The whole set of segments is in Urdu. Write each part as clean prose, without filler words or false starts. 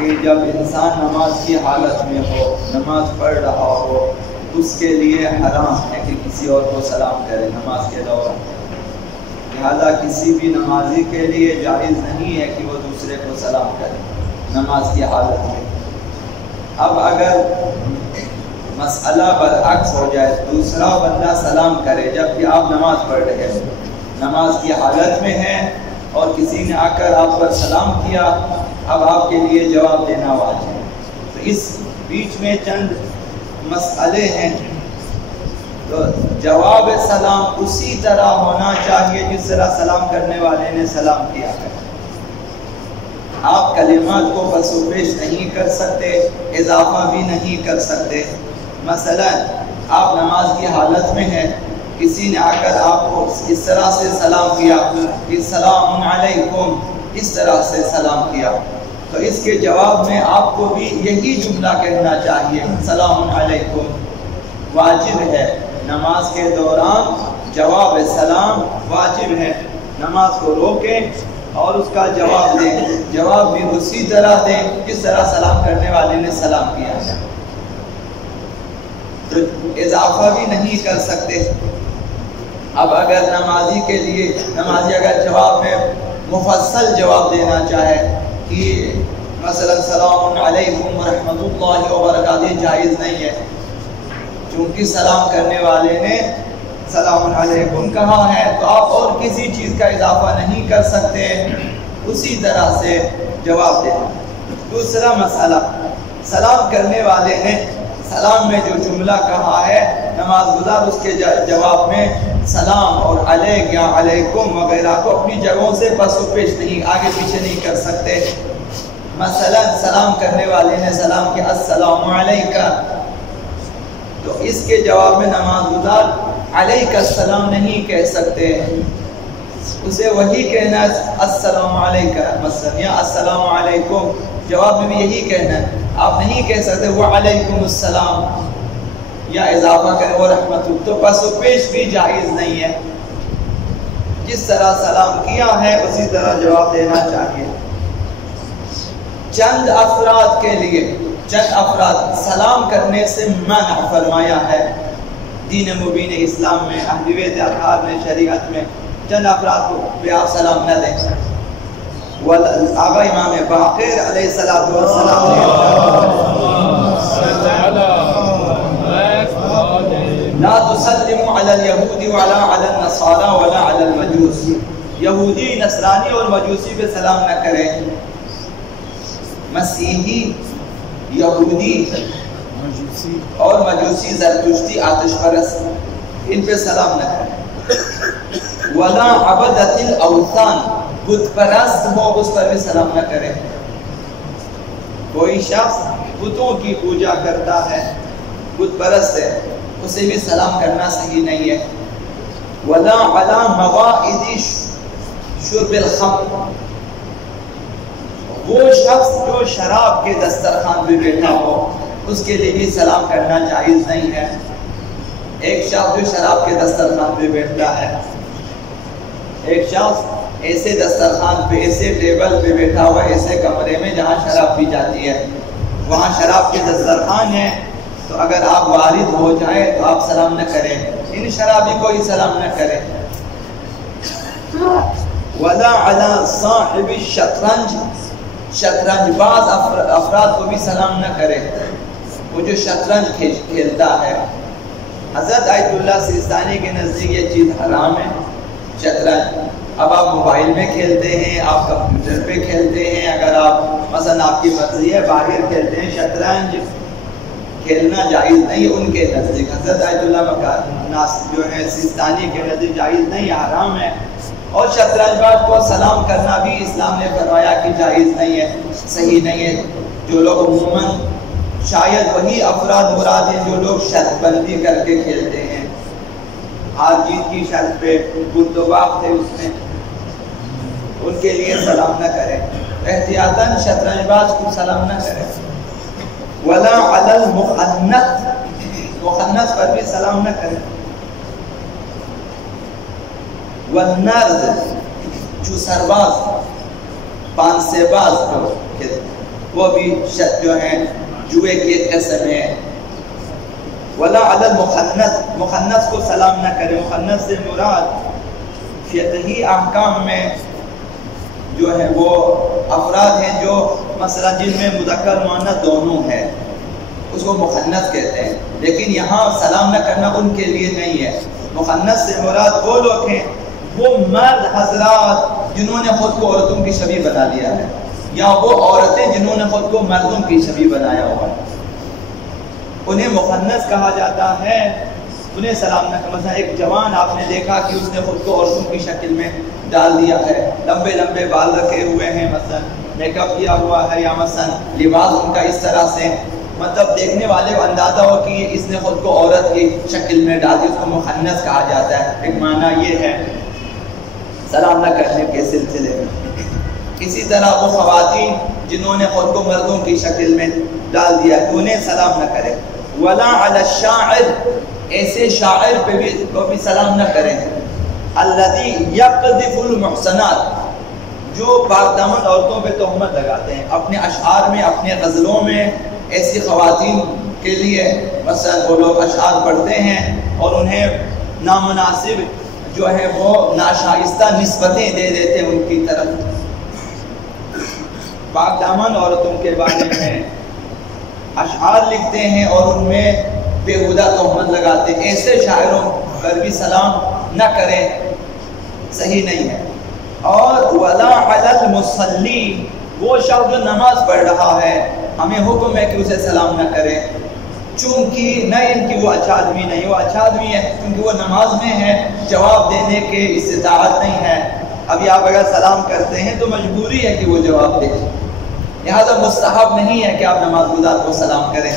کہ جب انسان نماز کی حالت میں ہو، نماز پڑھ رہا ہو، اس کے لیے حرام ہے کہ کسی اور کو سلام کرے نماز کے دوران۔ لہذا کسی بھی نمازی کے لیے جائز نہیں ہے کہ وہ دوسرے کو سلام کرے نماز کی حالت میں۔ اب اگر مسئلہ برعکس ہو جائے، دوسرا بندہ سلام کرے جبکہ آپ نماز پڑھ رہے ہیں، نماز کی حالت میں ہیں اور کسی نے آ کر آپ پر سلام کیا، اب آپ کے لیے جواب دینا واجب ہے۔ تو اس بیچ میں چند مسئلے ہیں۔ تو جواب سلام اسی طرح ہونا چاہیے جس طرح سلام کرنے والے نے سلام کیا ہے۔ آپ کلمات کو پس و پیش نہیں کر سکتے، اضافہ بھی نہیں کر سکتے۔ مثلا آپ نماز کی حالت میں ہیں، کسی نے آ کر آپ کو اس طرح سے سلام کیا، السلام علیکم، اس طرح سے سلام کیا، تو اس کے جواب میں آپ کو بھی یہی جملہ کہنا چاہیے، السلام علیکم۔ واجب ہے نماز کے دوران جواب سلام واجب ہے، نماز کو روکیں اور اس کا جواب دیں، جواب بھی اسی طرح دیں جس طرح سلام کرنے والے نے سلام کیا ہے۔ تو اضافہ بھی نہیں کر سکتے۔ اب اگر نمازی اگر جواب میں مفصل جواب دینا چاہے کہ مثلا السلام علیکم ورحمۃ اللہ وبرکاتہ، جائز نہیں ہے، چونکہ سلام کرنے والے نے السلام علیکم کہا ہے، تو آپ اور کسی چیز کا اضافہ نہیں کر سکتے، اسی طرح سے جواب دیں۔ دوسرا مسئلہ، سلام کرنے والے نے سلام میں جو جملہ کہا ہے، نماز گزار اس کے جواب میں سلام اور علیک یا علیکم وغیرہ کو اپنی جگہوں سے پس و پیش نہیں، آگے پیچھے نہیں کر سکتے۔ مثلا سلام کرنے والے نے سلام کیا السلام علیکہ، تو اس کے جواب میں نماز گزار علیک السلام نہیں کہہ سکتے، اسے وہی کہنا السلام علیکہ مثلا، یا السلام علیکم، جواب میں بھی یہی کہنا ہے، آپ نہیں کہہ سکتے وہ علیکم السلام یا اضافہ کریں وہ رحمت، تو پس و پیش بھی جائز نہیں ہے، جس طرح سلام کیا ہے اسی طرح جواب دینا چاہیے۔ چند افراد سلام کرنے سے منع فرمایا ہے دین مبین اسلام میں، اہل بیت اطہار نے، شریعت میں، چند افراد کو بھی آپ سلام نہ دیں۔ آقا امام باقر علیہ السلام نے لا تسلموا علی الیہود ولا علی النصارى ولا علی المجوس، یہودی، نصرانی اور مجوسی پہ سلام نہ کریں، مسیحی، یہودی اور مجوسی، زرتشتی، آتش پرست، ان پہ سلام نہ کریں۔ ولا عبدۃ الاوثان، بت پرست ہو اس پر بھی سلام نہ کریں، کوئی شخص بتوں کی پوجا کرتا ہے، بت پرست ہے، اسے بھی سلام کرنا صحیح نہیں ہے۔ ولا علی مواعظ شرب الخمر، وہ شخص جو شراب کے دسترخوان پہ بیٹھا ہو اس کے لیے بھی سلام کرنا جائز نہیں ہے۔ ایک شخص جو شراب کے دسترخوان پہ بیٹھتا ہے، ایک شخص ایسے دسترخوان پہ، ایسے ٹیبل پہ بیٹھا ہوا، ایسے کمرے میں جہاں شراب پی جاتی ہے، وہاں شراب کے دسترخوان ہے، تو اگر آپ وارد ہو جائیں تو آپ سلام نہ کریں، ان شرابی کو ہی سلام نہ کریں۔ ولا علی صاحب الشطرنج، شطرنج باز افراد کو بھی سلام نہ کرے، وہ جو شطرنج کھیلتا ہے۔ حضرت آیت اللہ سیستانی کے نزدیک یہ چیز حرام ہے، شطرنج۔ اب آپ موبائل میں کھیلتے ہیں، آپ کمپیوٹر پہ کھیلتے ہیں، اگر آپ مثلا آپ کی مرضی ہے باہر کھیلتے ہیں، شطرنج کھیلنا جائز نہیں ان کے نزدیک۔ حضرت آیت اللہ جو ہے سیستانی کے نزدیک جائز نہیں، حرام ہے۔ اور شطرنج باز کو سلام کرنا بھی اسلام نے فرمایا کہ جائز نہیں ہے، صحیح نہیں ہے۔ جو لوگ عموماً شاید وہی افراد مراد ہیں جو لوگ شرط بندی کر کے کھیلتے ہیں، ہار جیت کی شرط پہ، برد و باخت ہے اس میں، ان کے لیے سلام نہ کریں، احتیاطاً شطرنج باز کو سلام نہ کریں۔ ولا علی المخنث، مخنث پر بھی سلام نہ کریں۔ والنرد، جو سرباز، پانسے باز کو وہ بھی جو ہیں جوئے کی ایک قسم ہے۔ ولا علی المخنث، مخنث کو سلام نہ کرے۔ مخنث سے مراد فقہی احکام میں جو ہے وہ افراد ہیں جو مثلا جن میں مذکر مؤنث دونوں ہیں، اس کو مخنث کہتے ہیں، لیکن یہاں سلام نہ کرنا ان کے لیے نہیں ہے۔ مخنث سے مراد وہ لوگ ہیں، وہ مرد حضرات جنہوں نے خود کو عورتوں کی شبیہ بنا لیا ہے، یا وہ عورتیں جنہوں نے خود کو مردوں کی شبیہ بنایا ہوا ہے، انہیں مخنث کہا جاتا ہے، انہیں سلام نہ کرنا۔ مثلا ایک جوان آپ نے دیکھا کہ اس نے خود کو عورتوں کی شکل میں ڈال دیا ہے، لمبے لمبے بال رکھے ہوئے ہیں، مثلا میک اپ کیا ہوا ہے، یا مثلا لباس ان کا اس طرح سے، مطلب دیکھنے والے کو اندازہ ہو کہ اس نے خود کو عورت کی شکل میں ڈال دی، اس کو مخنث کہا جاتا ہے۔ ایک معنی یہ ہے سلام نہ کرنے کے سلسلے میں۔ اسی طرح وہ خواتین جنہوں نے خود کو مردوں کی شکل میں ڈال دیا ہے انہیں سلام نہ کرے۔ ولا علی الشاعر، ایسے شاعر پہ بھی سلام نہ کریں۔ الذی یقذف المحصنات، جو پاک دامن عورتوں پہ تہمت لگاتے ہیں، اپنے اشعار میں، اپنے غزلوں میں ایسی خواتین کے لیے مثلا وہ لوگ اشعار پڑھتے ہیں اور انہیں نامناسب جو ہے وہ ناشائستہ نسبتیں دے دیتے ہیں ان کی طرف، پاک دامن عورتوں کے بارے میں اشعار لکھتے ہیں اور ان میں بےہودہ تہمت لگاتے ہیں، ایسے شاعروں پر بھی سلام نہ کریں، صحیح نہیں ہے۔ اور ولا علی المصلی، وہ شخص جو نماز پڑھ رہا ہے ہمیں حکم ہے کہ اسے سلام نہ کریں، چونکہ نہیں ان کی وہ اچھا آدمی نہیں، وہ اچھا آدمی ہے کیونکہ وہ نماز میں ہے، جواب دینے کے استطاعت نہیں ہے۔ ابھی آپ اگر سلام کرتے ہیں تو مجبوری ہے کہ وہ جواب دے، لہذا مستحب نہیں ہے کہ آپ نماز گزار کو سلام کریں۔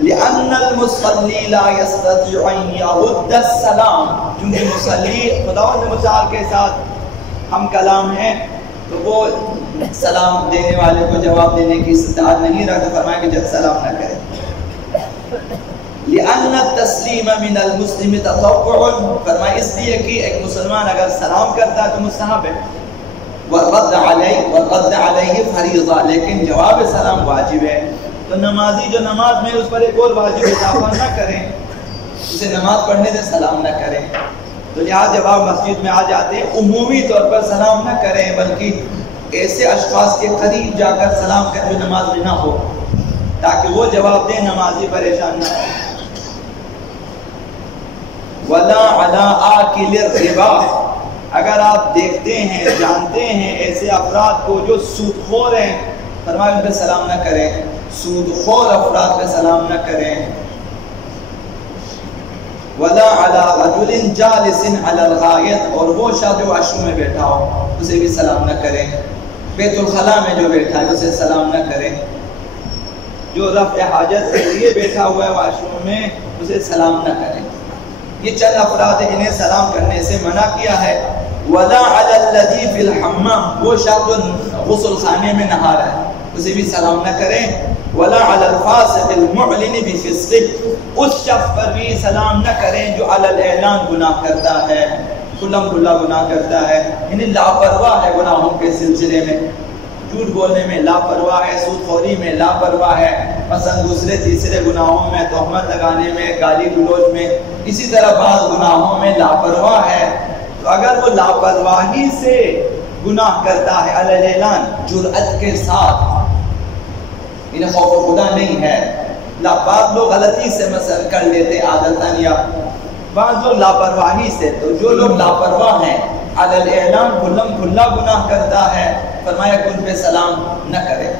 لأن المصلی لا يستطيع ان يرد السلام، کیونکہ مصلی خداوند متعال کے ساتھ ہم کلام ہیں تو وہ سلام دینے والے کو جواب دینے کی استطاعت نہیں رکھتا، فرمایا کہ جب سلام نہ کرے۔ لأن التسلیم من المسلم تطوع، فرمایا اس لیے کہ ایک مسلمان اگر سلام کرتا ہے تو مستحب ہے، والرد علیہ فریضہ، لیکن جواب سلام واجب ہے۔ تو نمازی جو نماز میں اس پر ایک اور واجب اضافہ نہ کریں، اسے نماز پڑھنے سے سلام نہ کریں۔ تو لہٰذا جب آپ مسجد میں آ جاتے ہیں عمومی طور پر سلام نہ کریں، بلکہ ایسے اشخاص کے قریب جا کر سلام کریں جو نماز میں نہ ہو، تاکہ وہ جواب دیں، نمازی پریشان نہ ہو۔ ولا علی آکل الربا، اگر آپ دیکھتے ہیں جانتے ہیں ایسے افراد کو جو سود خور ہیں، فرمایا ان پہ سلام نہ کریں، سود خور افراد پہ سلام نہ کریں۔ ولا علی رجل جالس علی الغائط، اور وہ شخص جو واش روم میں بیٹھا ہو اسے بھی سلام نہ کریں، بیت الخلاء میں جو بیٹھا ہے اسے سلام نہ کریں، جو رفع حاجت کے لیے بیٹھا ہوا ہے واش روم میں اسے سلام نہ کریں۔ یہ چند افراد ہیں جنہیں سلام کرنے سے منع کیا ہے۔ ولا علی الذی فی الحمام، وہ شخص جو غسل خانے میں نہا رہا ہے اسے بھی سلام نہ کریں۔ ولا علی الفاسق المعلن بفسق، اس شخص پر بھی سلام نہ کریں جو علی الاعلان گناہ کرتا ہے، کھلم کھلا گناہ کرتا ہے، یعنی لاپرواہ ہے گناہوں کے سلسلے میں، جھوٹ بولنے میں لاپرواہ ہے، سود خوری میں لاپرواہ ہے، مثلا دوسرے تیسرے گناہوں میں، تہمت لگانے میں، گالی گلوچ میں، اسی طرح بعض گناہوں میں لاپرواہ ہے۔ تو اگر وہ لاپرواہی سے گناہ کرتا ہے علی الاعلان، جرأت کے ساتھ، انہیں خوف خدا نہیں ہے، بعض لوگ غلطی سے مثلا کر لیتے عادتاً، یا بعض لوگ لاپرواہی سے، تو جو لوگ لاپرواہ ہیں علی الاعلان کھلم کھلا گناہ کرتا ہے، فرمایا کہ ان پہ سلام نہ کرے۔